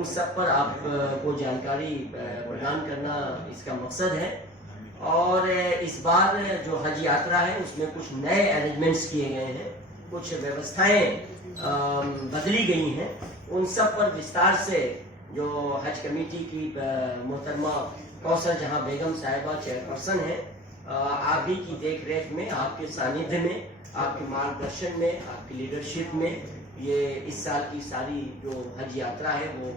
उन सब पर आपको जानकारी प्रदान करना इसका मकसद है। और इस बार जो हज यात्रा है उसमें कुछ नए अरेंजमेंट्स किए गए हैं, कुछ व्यवस्थाएं बदली गई हैं। उन सब पर विस्तार से जो हज कमेटी की मोहतरमा कौसर जहां बेगम साहिबा चेयरपर्सन है, आप ही की देख रेख में, आपके सानिध्य में, आपके मार्गदर्शन में, आपकी लीडरशिप में ये इस साल की सारी जो हज यात्रा है वो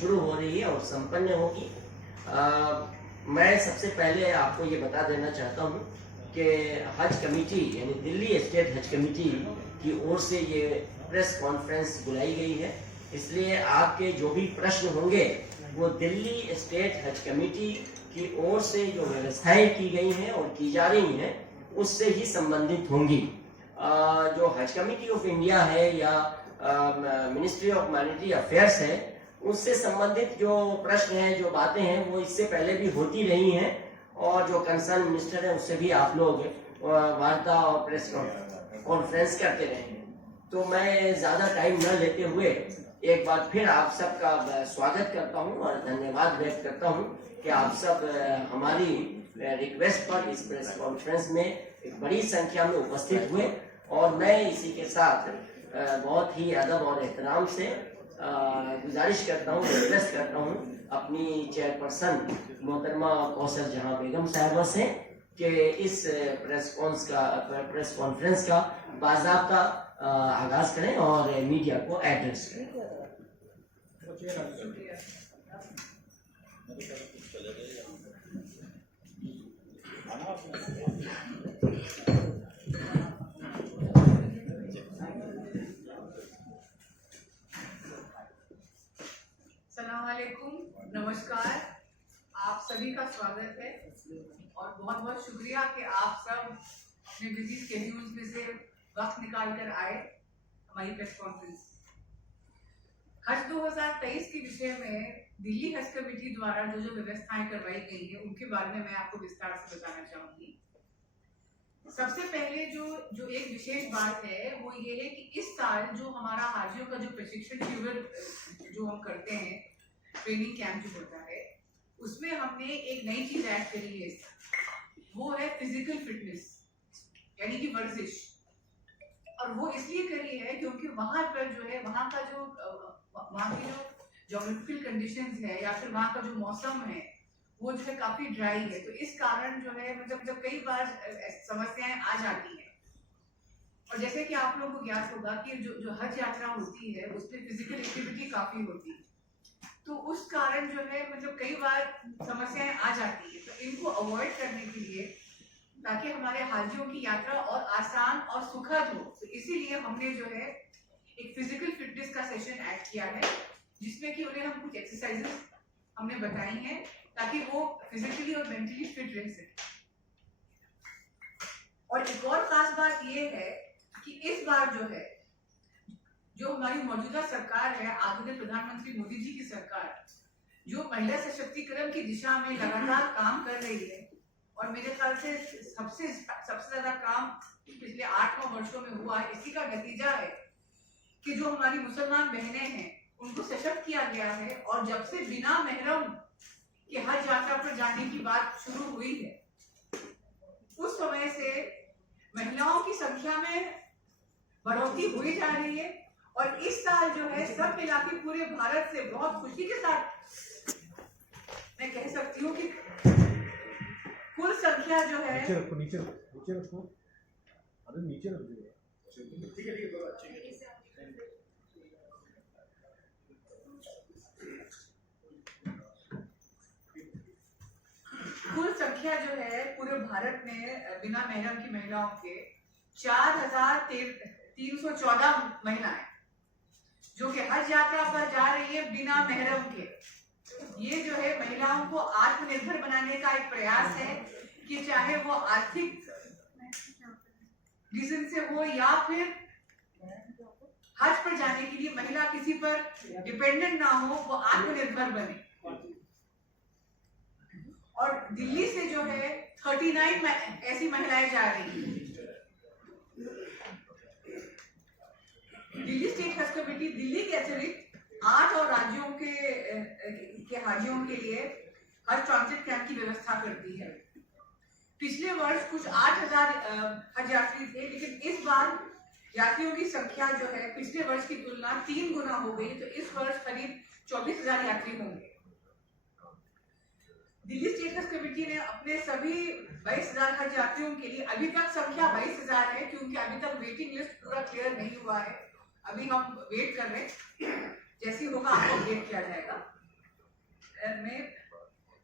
शुरू हो रही है और संपन्न होगी। मैं सबसे पहले आपको ये बता देना चाहता हूँ कि हज कमेटी यानी दिल्ली स्टेट हज कमेटी की ओर से ये प्रेस कॉन्फ्रेंस बुलाई गई है। इसलिए आपके जो भी प्रश्न होंगे वो दिल्ली स्टेट हज कमेटी की ओर से जो व्यवस्थाएं की गई हैं और की जा रही हैं उससे ही संबंधित होंगी। जो हज कमेटी ऑफ इंडिया है या मिनिस्ट्री ऑफ माइनॉरिटी अफेयर्स है, उससे संबंधित जो प्रश्न हैं, जो बातें हैं, वो इससे पहले भी होती रही हैं और जो कंसर्न मिनिस्टर है उससे भी आप लोग वार्ता और प्रेस कॉन्फ्रेंस करते रहे हैं। तो मैं ज्यादा टाइम न लेते हुए एक बार फिर आप सबका स्वागत करता हूं और धन्यवाद व्यक्त करता हूं कि आप सब हमारी रिक्वेस्ट पर इस प्रेस कॉन्फ्रेंस में एक बड़ी संख्या में उपस्थित हुए। और मैं इसी के साथ बहुत ही अदब और एहतराम से गुजारिश करता हूँ, रिक्वेस्ट करता हूँ अपनी चेयरपर्सन मोहतरमा कौसर जहां बेगम साहिबा से कि इस प्रेस कॉन्फ्रेंस का बाज़ाब्ता आगाज करें और मीडिया को एड्रेस करें। अस्सलामुअलैकुम, नमस्कार, आप सभी का स्वागत है और बहुत बहुत शुक्रिया कि आप सब अपने बिजी शेड्यूल्स में से वक्त निकाल कर आए हमारी प्रेस कॉन्फ्रेंस। हज 2023 के विषय में दिल्ली हज कमेटी द्वारा जो जो व्यवस्थाएं करवाई गई है उनके बारे में मैं आपको विस्तार से बताना चाहूंगी। सबसे पहले जो एक विशेष बात है वो ये है कि इस साल जो हमारा हाजियों का जो प्रशिक्षण शिविर जो हम करते हैं, ट्रेनिंग कैंप जो होता है, उसमें हमने एक नई चीज ऐड करी है, वो है फिजिकल फिटनेस यानी कि वर्जिश। और वो इसलिए करी है क्योंकि वहां पर जो है वहां की जो ज्योग्राफिकल कंडीशंस है या फिर वहां का जो मौसम है वो जो है काफी ड्राई है। तो इस कारण जो है मतलब कई बार समस्याएं आ जाती हैं। और जैसे कि आप लोगों को ज्ञात होगा कि जो हज यात्रा होती है उसमें फिजिकल एक्टिविटी काफी होती है, तो उस कारण जो है मतलब कई बार समस्याएं आ जाती है। तो इनको अवॉइड करने के लिए, ताकि हमारे हाजियों की यात्रा और आसान और सुखद हो, तो इसीलिए हमने जो है एक फिजिकल फिटनेस का सेशन ऐड किया है, जिसमें कि उन्हें हम कुछ एक्सरसाइजेस हमने बताई हैं ताकि वो फिजिकली और मेंटली फिट रह सके। और एक और खास बात ये है कि इस बार जो है जो हमारी मौजूदा सरकार है, आदरणीय प्रधानमंत्री मोदी जी की सरकार, जो महिला सशक्तिकरण की दिशा में लगातार काम कर रही है और मेरे ख्याल से सबसे ज्यादा काम पिछले 8-9 वर्षों में हुआ है। इसी का नतीजा है कि जो हमारी मुसलमान बहनें हैं उनको सशक्त किया गया है। और जब से बिना महरम के हज यात्रा पर जाने की बात शुरू हुई है, उस समय से महिलाओं की संख्या में बढ़ोतरी हुई जा रही है। और इस साल जो है सब मिला के पूरे भारत से बहुत खुशी के साथ मैं कह सकती हूँ कि कुल संख्या जो है नीचे रखो, अरे नीचे रख दो। ठीक है कुल संख्या जो है पूरे भारत में बिना महरम की महिलाओं के 4,314 महिलाएं जो कि हज यात्रा पर जा रही है बिना महरम के। ये जो है महिलाओं को आत्मनिर्भर बनाने का एक प्रयास है कि चाहे वो आर्थिक रीजन से हो या फिर हज पर जाने के लिए महिला किसी पर डिपेंडेंट ना हो, वो आत्मनिर्भर बने। और दिल्ली से जो है 39 ऐसी महिलाएं जा रही हैं। दिल्ली स्टेट हज कमेटी दिल्ली के अतिरिक्त 8 और राज्यों के के हाजियों के लिए हज ट्रांजिट कैंप की व्यवस्था करती है। पिछले वर्ष कुछ 8,000 हज यात्री थे, लेकिन इस बार यात्रियों की संख्या जो है पिछले वर्ष की तुलना 3 गुना हो गई। तो इस वर्ष करीब 24,000 यात्री होंगे। दिल्ली स्टेट कमेटी ने अपने सभी 22,000 हज यात्रियों के लिए, अभी तक संख्या 22,000 है क्योंकि अभी तक वेटिंग लिस्ट पूरा क्लियर नहीं हुआ है, अभी हम वेट कर रहे हैं, जैसे होगा आपको अपडेट किया जाएगा। में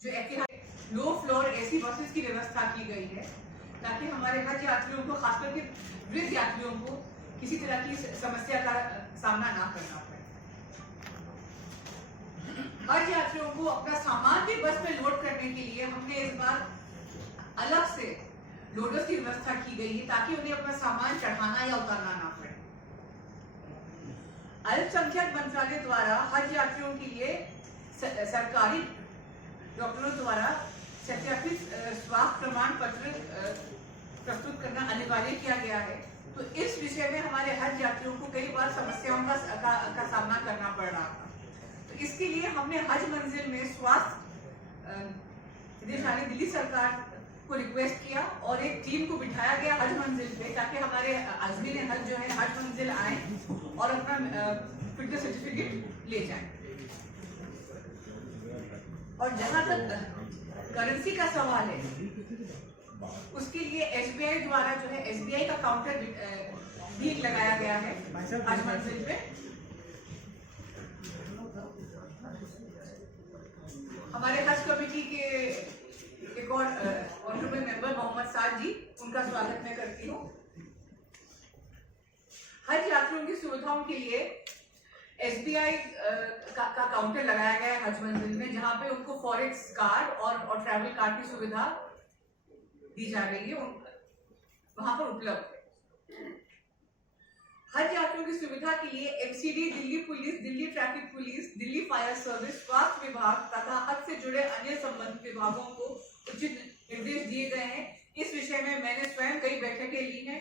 जो ऐतिहासिक लो फ्लोर एसी बसेस की व्यवस्था की गई है ताकि हमारे हज यात्रियों को, खास करके वृद्ध यात्रियों को किसी तरह की समस्या का सामना ना करना पड़े। हज यात्रियों को अपना सामान भी बस में लोड करने के लिए हमने इस बार अलग से लोडर्स की व्यवस्था की गई है ताकि उन्हें अपना सामान चढ़ाना या उतारना ना पड़े। अल्पसंख्यक मंत्रालय द्वारा हज यात्रियों के लिए सरकारी डॉक्टरों द्वारा सत्यापित स्वास्थ्य प्रमाण पत्र प्रस्तुत करना अनिवार्य किया गया है। तो इस विषय में हमारे हज यात्रियों को कई बार समस्याओं का सामना करना पड़ रहा था। तो इसके लिए हमने हज मंजिल में स्वास्थ्य निदेशालय दिल्ली सरकार को रिक्वेस्ट किया और एक टीम को बिठाया गया हज मंजिल पे ताकि हमारे आज़मीन हज जो है हज मंजिल आए और अपना फिटनेस सर्टिफिकेट ले जाएं। और जहां तक करेंसी का सवाल है, उसके लिए SBI द्वारा जो है SBI का काउंटर भी लगाया गया है हज मंजिल पे। हमारे हज कमेटी के एक और ऑनरेबल मेंबर मोहम्मद साद जी, उनका स्वागत मैं करती हूँ। हज यात्रियों की सुविधाओं के लिए SBI का काउंटर लगाया गया है हज मंजिल में, जहां पे उनको फॉरेक्स कार्ड और ट्रैवल कार्ड की सुविधा दी जा रही है, वहां पर उपलब्ध है। हज यात्रियों की सुविधा के लिए MCD, Delhi police, Delhi traffic police, Delhi fire service, स्वास्थ्य विभाग तथा हज से जुड़े अन्य संबंधित विभागों को उचित निर्देश दिए गए हैं। इस विषय में मैंने स्वयं कई बैठकें ली हैं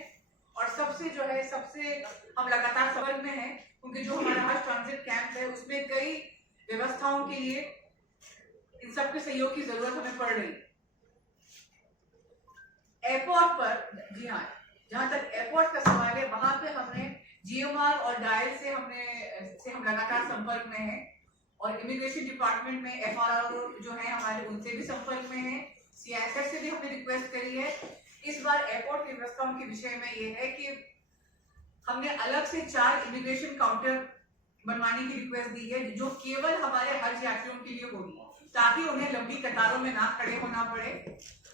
और सबसे हम लगातार संपर्क में हैं, क्योंकि जो हमारा हज ट्रांजिट कैंप है उसमें कई व्यवस्थाओं के लिए इन सबके सहयोग की जरूरत हमें पड़ रही है। एयरपोर्ट पर, जी हाँ, जहां तक एयरपोर्ट का सवाल है, वहां पे हमने GMR और डायल से हम लगातार संपर्क में हैं और इमिग्रेशन डिपार्टमेंट में FRO जो है हमारे, उनसे भी संपर्क में हैं। CISF से भी हमने रिक्वेस्ट करी है। इस बार एयरपोर्ट की व्यवस्थाओं के विषय में ये है कि हमने अलग से 4 इमिग्रेशन काउंटर बनवाने की रिक्वेस्ट दी है, जो केवल हमारे हज यात्रियों के लिए होगी, ताकि उन्हें लंबी कतारों में ना खड़े होना पड़े,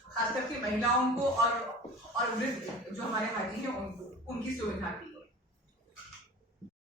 खास करके महिलाओं को और वृद्ध जो हमारे हाजी हैं उनको, उनकी सुविधा की।